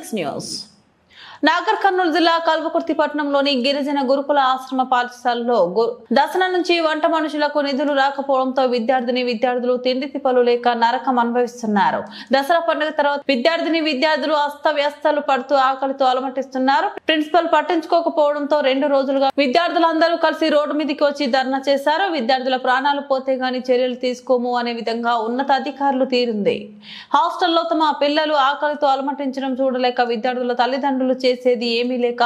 6 news Nagar Kurnool జిల్లా కల్వకుర్తి పట్టణంలోని గిరిజన గురుకుల ఆశ్రమ పాఠశాలలో దసరా నుంచి వంట మనుషులకు నిధులు రాకపోవడంతో విద్యార్థులు తిండి తిప్పలు లేక నరకం అనుభవిస్తున్నారు. దసరా పండుగ తర్వాత విద్యార్థులు అస్తవ్యస్తలు పడుతూ ఆకలితో అలమటిస్తున్నారు. ప్రిన్సిపల్ పట్టించుకోకపోవడంతో 2 రోజులుగా విద్యార్థులందరూ కలిసి రోడ్డు మీదకి వచ్చి ధర్నా చేశారు. విద్యార్థుల ప్రాణాలు పోతే గాని చర్యలు తీసుకోము అనే విధంగా ఉన్నతాధికారులు తీరింది. హాస్టల్లో తమ పిల్లలు ఆకలితో అలమటించడం చూడలేక విద్యార్థుల తల్లిదండ్రులు చేసేది ఏమీ లేక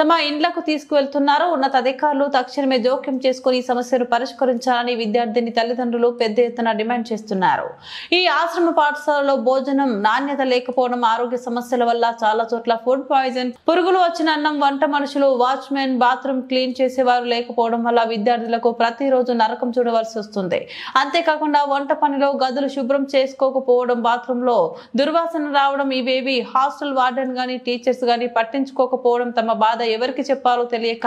తమ ఇండ్లకు తీసుకువెళ్తున్నారు. ఉన్నతాధికారులు తక్షణమే జోక్యం చేసుకుని ఈ సమస్యను పరిష్కరించాలని విద్యార్థిని తల్లిదండ్రులు పెద్ద ఎత్తున డిమాండ్ చేస్తున్నారు. ఈ ఆశ్రమ పాఠశాలలో భోజనం నాణ్యత లేకపోవడం, ఆరోగ్య సమస్యల వల్ల చాలా చోట్ల ఫుడ్ పాయిజన్, పురుగులు వచ్చిన అన్నం, వంట మనుషులు, వాచ్మెన్, బాత్రూమ్ క్లీన్ చేసేవారు లేకపోవడం వల్ల విద్యార్థులకు ప్రతిరోజు నరకం చూడవలసి వస్తుంది. అంతేకాకుండా వంట పనిలో గదులు శుభ్రం చేసుకోకపోవడం, బాత్రూమ్ లో దుర్వాసన రావడం ఇవేవి హాస్టల్ వార్డెన్ గాని టీచర్స్ గాని పట్టించుకోకపోవడం తమ బాధ ఎవరికి చెప్పాలో తెలియక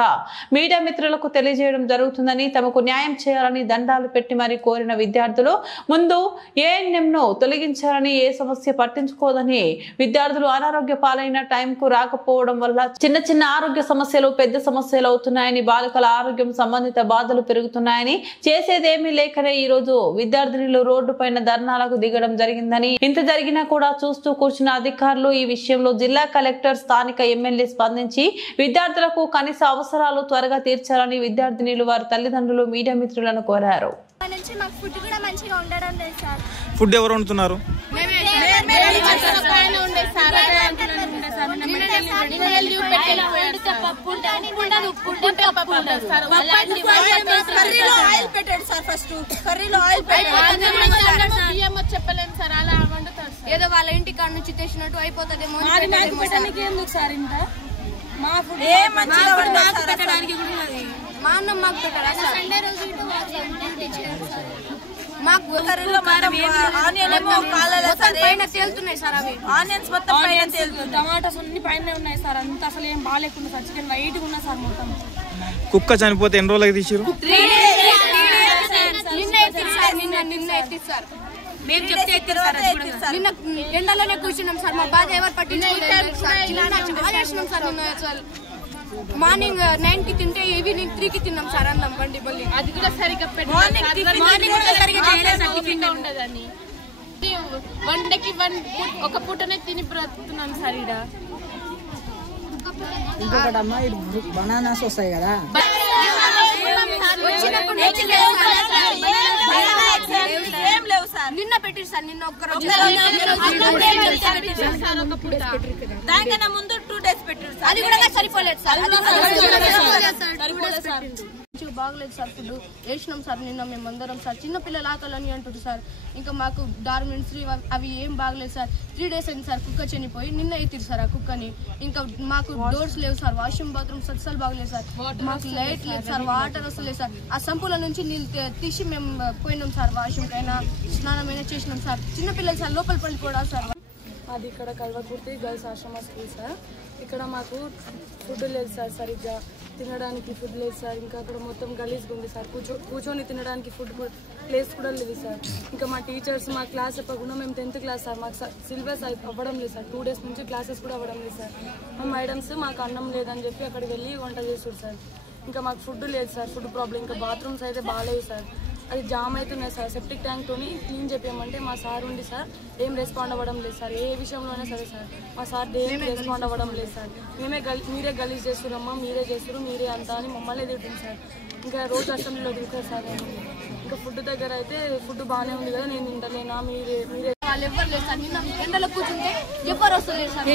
మీడియా మిత్రులకు తెలియజేయడం జరుగుతుందని, తమకు న్యాయం చేయాలని దండాలు పెట్టి మరి కోరిన విద్యార్థులు ముందు ఏఎన్ఎం ను తొలగించాలని, ఏ సమస్య పట్టించుకోదని విద్యార్థులు అనారోగ్య పాలైన టైంకు రాకపోవడం వల్ల చిన్న ఆరోగ్య సమస్యలు పెద్ద సమస్యలు అవుతున్నాయని, బాలికల ఆరోగ్యం సంబంధిత బాధలు పెరుగుతున్నాయని, చేసేదేమీ లేకనే ఈ రోజు విద్యార్థినులు రోడ్డు పైన ధర్నాలకు దిగడం జరిగిందని, ఇంత జరిగినా కూడా చూస్తూ కూర్చున్న అధికారులు ఈ విషయంలో జిల్లా కలెక్టర్, స్థానిక ఎమ్మెల్యే స్పందించి విద్యార్థులకు కనీస అవసరాలు త్వరగా తీర్చాలని విద్యార్థినులు వారి తల్లిదండ్రులు మీడియా మిత్రులను కోరారు. ఫుడ్ ఎవరు వండుతున్నారు? ఏదో వాళ్ళ ఇంటి కాడ నుంచి తెచ్చినట్టు అయిపోతుందేమో. మా అన్నం మాకు పెట్టారా? సండే రోజు మాకు పైన తేలుతున్నాయి సార్. అవి ఆనియన్స్ మొత్తం పైన తేలుతున్నాయి, టమాటాస్ అన్ని పైన ఉన్నాయి సార్. అంత అసలు ఏం బాగాలేకుండా సార్, చికెన్ వైట్ ఉన్నా సార్. మొత్తం కుక్క చనిపోతే ఎన్ని రోజులకి తీసిరు? నిన్న ఎత్తిస్తారు. మేము చెప్తే నిన్న ఎండలోనే కూర్చున్నాం సార్. మా బాధ ఎవరు పట్టించుకోలేదు సార్. అసలు మార్నింగ్ 9 కి తింటే ఈవినింగ్ 3 కి తిన్నాం సార్ అన్నం బండి బల్లి. అది కూడా సరిగ్గా ఉండదని వంటకి ఒక పూటనే తిని బ్రతుకుతున్నాను సార్. ఈడ ఇంకొకటమ్మా బనానాస్ వస్తాయి కదా, నిన్న పెట్టారు సార్. నిన్న ఒక్కరోజు దానికన్నా ముందు 2 days పెట్టారు సార్. అది కూడా సరిపోలేదు సార్. బాగలేదు సార్. ఫుడ్ వేసినాం సార్ నిన్న మేమందరం సార్. చిన్న పిల్లలు ఆకలని అంటారు సార్. ఇంకా మాకు డార్మెంట్రీ అవి ఏం బాగలేదు సార్. 3 days అయింది సార్ కుక్క చనిపోయి. నిన్న ఎత్తిరు సార్ ఆ కుక్కని. ఇంకా మాకు డోర్స్ లేవు సార్. వాష్రూమ్ బాత్రూమ్స్ అస్సలు బాగలేదు సార్. మాకు లైట్ లేదు సార్. వాటర్ వస్తలేదు సార్. ఆ సంపుల నుంచి నీళ్ళు తీసి మేము పోయినాం సార్. వాష్రూమ్ కైనా స్నానమైనా చేసినాం సార్. చిన్న పిల్లలు సార్ లోపల పడి కూడా సార్. అది ఇక్కడ కల్వకుర్తి గర్ల్స్ ఆశ్రమ స్కూల్ సార్. ఇక్కడ మాకు ఫుడ్ లేదు సార్, సరిగ్గా తినడానికి ఫుడ్ లేదు సార్. ఇంకా అక్కడ మొత్తం గలీజ్గా ఉంది సార్. కూర్చొని తినడానికి ఫుడ్ ప్లేస్ కూడా లేదు సార్. ఇంకా మా టీచర్స్ మా క్లాస్ చెప్పకుండా, మేము 10th క్లాస్ సార్, మాకు సిలబస్ అవ్వడం లేదు సార్. 2 days నుంచి క్లాసెస్ కూడా అవ్వడం లేదు సార్. మా మేడమ్స్ మాకు అన్నం లేదని చెప్పి అక్కడికి వెళ్ళి వంట చేస్తారు సార్. ఇంకా మాకు ఫుడ్ లేదు సార్. Food problem. ఇంకా బాత్రూమ్స్ అయితే బాగాలేవు సార్. అది జామ్ అవుతున్నాయి సార్. సెప్టిక్ ట్యాంక్తోని క్లీన్ చెప్పామంటే మా సార్ ఉండి సార్ ఏం రెస్పాండ్ అవ్వడం లేదు సార్. ఏ విషయంలోనే సరే సార్ మా సార్ దేనికి రెస్పాండ్ అవ్వడం లేదు సార్. మీరే గలీజ్ చేస్తున్నారమ్మా, మీరే చేస్తారు, మీరే అంతా అని మమ్మల్ని తింటుంది సార్. ఇంకా రోజు అసెంబ్లీలో తింటారు సార్. ఇంకా ఫుడ్ దగ్గర అయితే ఫుడ్ బాగానే ఉంది కదా, నేను తింటలేనా, మీరే వాళ్ళు ఎవరు లేదు సార్. నిన్న ఎండలో కూర్చుంటే ఎవరు వస్తలేదు సార్.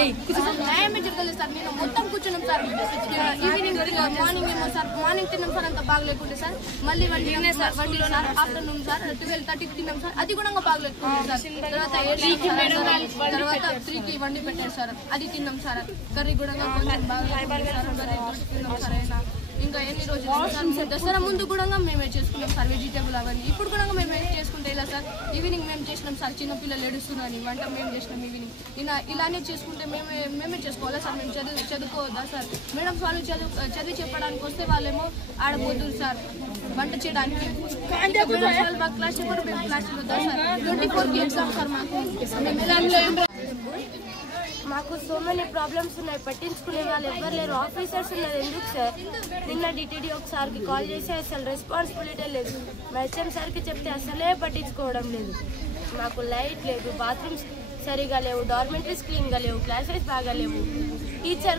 న్యాయమే జరగలేదు సార్. నేను మొత్తం కూర్చున్నాం సార్. ఈవినింగ్ మార్నింగ్ ఏమో సార్, మార్నింగ్ తిన్నాం సార్. అంత బాగలేకుంటే సార్. మళ్ళీ వండినే సార్, వండిలో సార్. ఆఫ్టర్నూన్ సార్ 12:30కి తిన్నాం సార్. అది కూడా బాగలేకుంటే సార్. తర్వాత 3కి వండి పెట్టారు సార్. అది తిన్నాం సార్. కర్రీ కూడా కొంచెం బాగలేదు సార్. తిన్నాం సార్. అయినా ఇంకా ఎన్ని రోజులు దసరా ముందు కూడా మేమే చేసుకున్నాం సార్. వెజిటేబుల్ అవన్నీ ఇప్పుడు కూడా మేమే చేసుకుంటే ఇలా సార్. ఈవినింగ్ మేము చేసినాం సార్. చిన్నపిల్లలు ఏడుస్తున్నారని వంట మేము చేసినాం. ఈవినింగ్ ఇలానే చేసుకుంటే మేమే చేసుకోవాలా సార్. మేము చదువుకోవద్దా సార్? మేడం వాళ్ళు చదివి చెప్పడానికి వస్తే వాళ్ళేమో ఆడబోతున్నారు సార్ వంట చేయడానికి. వాళ్ళు క్లాస్ చెప్పారు, మేము క్లాస్ వద్దా సార్. 24కి ఎగ్జామ్ సార్ మాకు. మాకు సో మెనీ ప్రాబ్లమ్స్ ఉన్నాయి, పట్టించుకునే వాళ్ళు ఎవరు లేరు. ఆఫీసర్స్ ఉన్నారు, ఎందుకు సార్? నిన్న డిటిడి ఒకసారికి కాల్ చేసి అసలు రెస్పాన్సిబిలిటీ లేదు. మా హెచ్ఎం సార్కి చెప్తే అసలే పట్టించుకోవడం లేదు. మాకు లైట్ లేదు, బాత్రూమ్స్ సరిగా లేవు, డార్మెంటరీస్ క్లీన్గా లేవు, క్లాసెస్ బాగా లేవు.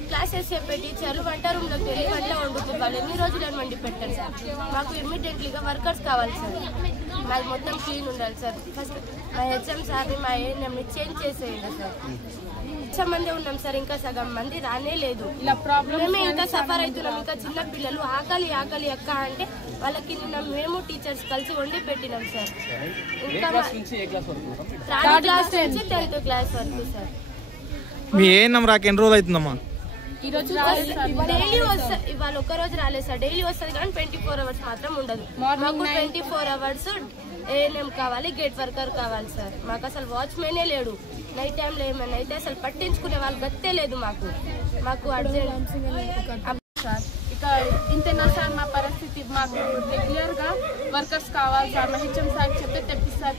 క్లాసెస్ చెప్పే టీచర్లు వంట రూమ్లోకి వెళ్ళి వంట వండుతారు. వాళ్ళు ఎన్ని రోజులు వండి పెట్టారు సార్. మాకు ఇమ్మీడియట్లీగా వర్కర్స్ కావాలి సార్. మాది మొత్తం క్లీన్ ఉండాలి సార్. ఫస్ట్ మా హెచ్ఎం సార్ని మా ఏఎన్ఎంని చేంజ్ చేసేయండి సార్. చాలా మంది ఉన్నాం సార్, ఇంకా సగం మంది రానే లేదు. ఇలా ప్రాబ్లమే ఇంకా సఫర్ అవుతున్నాం. ఇంకా చిన్న పిల్లలు ఆకలి ఆకలి అక్క అంటే వాళ్ళకి నిన్న మేము టీచర్స్ కలిసి వండి పెట్టినాం సార్. ఇంకా 3rd క్లాస్ నుంచి 10th క్లాస్ వరకు సార్. మీ ఏఎన్ఎం రాక ఎన్ని రోజులు అవుతుందమ్మా? డైలీ వస్తుంది. ఇవాళ ఒక్క రోజు రాలేదు సార్. డైలీ వస్తుంది కానీ 24 hours మాత్రం ఉండదు. మాకు 24 hours ఏఎన్ఎం కావాలి, గేట్ వర్కర్ కావాలి సార్. మాకు అసలు వాచ్మెనే లేడు. నైట్ టైంలో ఏమైనా అయితే అసలు పట్టించుకునే వాళ్ళు గత్తే లేదు. మాకు అర్జెంట్ సార్. ఇక ఇంతేనా సార్ మా పరిస్థితి? మాకు రెగ్యులర్గా వర్కర్స్ కావాలి సార్. మా హెచ్ఎం సార్ చెప్తే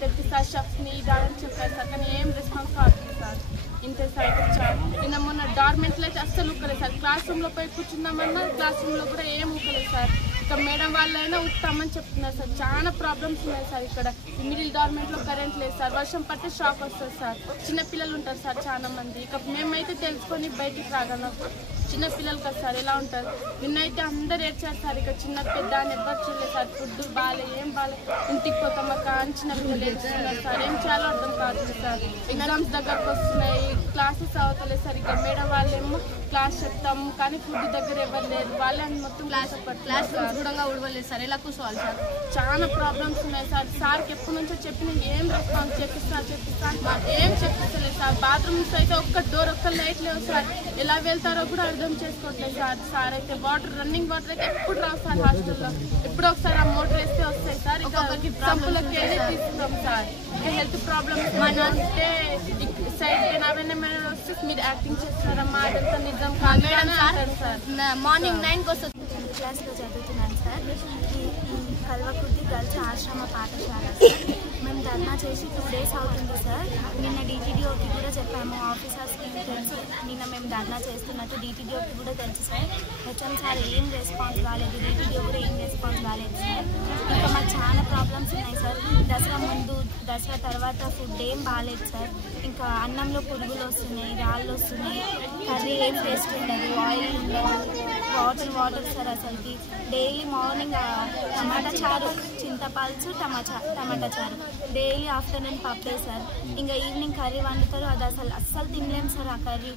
తెప్పిస్తా షెఫ్ని ఇదాని చెప్పారు సార్, కానీ ఏం రెస్పాన్స్ కావట్లేదు సార్. ఇంతే సార్. నిన్న మొన్న డార్మెంట్లో అయితే అస్సలు ఉక్కలేదు సార్. క్లాస్ రూమ్లో పోయి కూర్చుందామన్నా క్లాస్ రూమ్లో కూడా ఏం ఉక్కలేదు సార్. ఇక మేడం వాళ్ళైనా ఉక్కుతామని చెప్తున్నారు సార్. చాలా ప్రాబ్లమ్స్ ఉన్నాయి సార్. ఇక్కడ మిడిల్ డార్మెంట్లో కరెంట్ లేదు సార్. వర్షం పడితే షాక్ వస్తుంది సార్. చిన్నపిల్లలు ఉంటారు సార్ చాలా మంది. ఇక మేమైతే తెలుసుకొని బయటికి రాగలం. చిన్నపిల్లలు కదా సార్, ఎలా ఉంటారు? నిన్నైతే అందరు ఏడ్చారు సార్. ఇక చిన్న పెద్ద అని ఎవ్వరు చూడలేదు సార్. ఫుడ్ ఏం బాగాలే, ఇంటికి పోతాం అక్క అని చిన్నపిల్లలు ఏడ్చుకున్నారు సార్. ఏం చేయాలో అర్థం కావట్లేదు సార్. ఎగ్జామ్స్ దగ్గరకు వస్తున్నాయి, క్లాసెస్ అవుతలేదు సార్. ఇక మేడం వాళ్ళేమో క్లాస్ చెప్తాము కానీ ఫుడ్ దగ్గర ఎవరు లేదు. వాళ్ళే మొత్తం క్లాస్ కూడా ఉడవలేదు సార్. ఎలా కూర్చోవాలి సార్? చాలా ప్రాబ్లమ్స్ ఉన్నాయి సార్. సార్కి ఎప్పటి నుంచో చెప్పిన ఏం రెస్పాన్స్ చెప్పిస్తా ఏం చెప్పలేదు సార్. బాత్రూమ్స్ అయితే ఒక్క డోర్ ఒక్క లైట్ లేవు సార్. ఎలా వెళ్తారో కూడా అర్థం చేసుకోవట్లేదు సార్. సార్ అయితే రన్నింగ్ వాటర్ అయితే ఎప్పుడు రావు సార్ హాస్టల్లో. ఎప్పుడో ఒకసారి ఆ మోటార్ వేస్తే వస్తాయి సార్. ఒక్కొక్కరికి సంపులకి వెళ్ళి తీసుకున్నాం సార్. హెల్త్ ప్రాబ్లమ్స్ అంటే సైడ్ అవన్నీ వస్తే మీరు యాక్టింగ్ చేస్తారమ్మా, అదంతా నిజం కాదు అంటారు సార్. మార్నింగ్ 9కి వస్తుంది. 10th క్లాస్లో చదువుతున్నాను సార్. ఈ కల్వకుర్తి గర్ల్స్ ఆశ్రమ పాఠశాల సార్. మేము ధర్నా చేసి 2 days అవుతుంది సార్. నిన్న డిటిడిఓకి కూడా చెప్పాము, ఆఫీసర్స్కి తెలుసు నిన్న మేము ధర్నా చేస్తున్నట్టు. డిటిడిఓకి కూడా తెలుసు సార్. హెచ్ఎం సార్ ఏం రెస్పాన్స్ కాలేదు, డిటిడిఓ కూడా ఏం రెస్పాన్స్ కాలేదు సార్. ఇంకా మాకు చాలా ప్రాబ్లమ్స్ ఉన్నాయి సార్. దసరా ముందు దసరా తర్వాత ఫుడ్ ఏం బాగాలేదు సార్. ఇంకా అన్నంలో పురుగులు వస్తున్నాయి, రాళ్ళు వస్తున్నాయి, కర్రీ ఏం టేస్ట్ ఉండదు, ఆయిల్ ఉండదు, వాటర్ సార్. అసలుకి డైలీ మార్నింగ్ టమాటా చారు, చింతపల్సు, టమాటా చారు, డైలీ ఆఫ్టర్నూన్ పప్పే సార్. ఇంకా ఈవినింగ్ కర్రీ వండుతారు, అది అస్సలు తినలేము సార్ ఆ కర్రీ.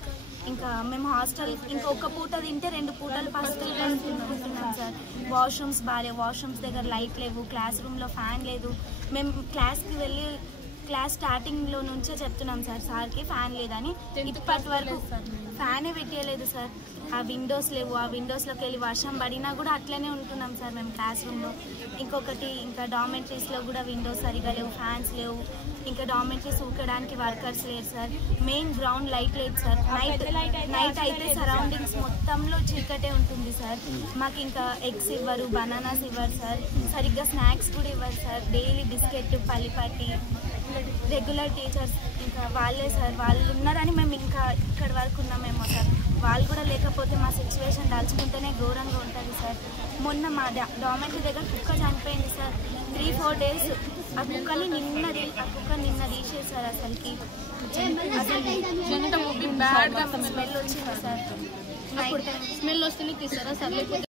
ఇంకా మేము హాస్టల్ ఇంకొక పూట తింటే 2 పూటలు హాస్టల్ తింటున్నాం సార్. వాష్రూమ్స్ బాగాలేవు, వాష్రూమ్స్ దగ్గర లైట్ లేవు, క్లాస్ రూమ్లో ఫ్యాన్ లేదు. మేము క్లాస్కి వెళ్ళి క్లాస్ స్టార్టింగ్లో నుంచే చెప్తున్నాం సార్ సార్కి ఫ్యాన్ లేదని. ఇప్పటి వరకు ఫ్యానే పెట్టలేదు సార్. ఆ విండోస్ లేవు, ఆ విండోస్లోకి వెళ్ళి వర్షం పడినా కూడా అట్లనే ఉంటున్నాం సార్ మేము క్లాస్ రూమ్లో. ఇంకొకటి ఇంకా డార్మెంటరీస్లో కూడా విండోస్ సరిగా లేవు, ఫ్యాన్స్ లేవు. ఇంకా డార్మెంటరీస్ ఊకడానికి వర్కర్స్ లేరు సార్. మెయిన్ గ్రౌండ్ లైట్ లేదు సార్. నైట్ అయితే సరౌండింగ్స్ మొత్తంలో చీకటే ఉంటుంది సార్. మాకు ఇంకా ఎగ్స్ ఇవ్వరు, బనానాస్ ఇవ్వరు సార్. సరిగ్గా స్నాక్స్ కూడా ఇవ్వరు సార్. డైలీ బిస్కెట్, పల్లిపట్టి. రెగ్యులర్ టీచర్స్ ఇంకా వాళ్ళే సార్. వాళ్ళు ఉన్నారని మేము ఇంకా ఇక్కడి వరకు ఉన్నామేమో సార్. వాళ్ళు కూడా లేకపోతే మా సిచ్యువేషన్ దాల్చుకుంటేనే ఘోరంగా ఉంటుంది సార్. మొన్న మా డార్మెంటరీ దగ్గర కుక్క చనిపోయింది సార్. 3-4 days ఆ కుక్కని నిన్న తీసేసారు. అసలుకి స్మెల్ వచ్చింది సార్. స్మెల్ వస్తేనే తీసారా సార్? లేకపోతే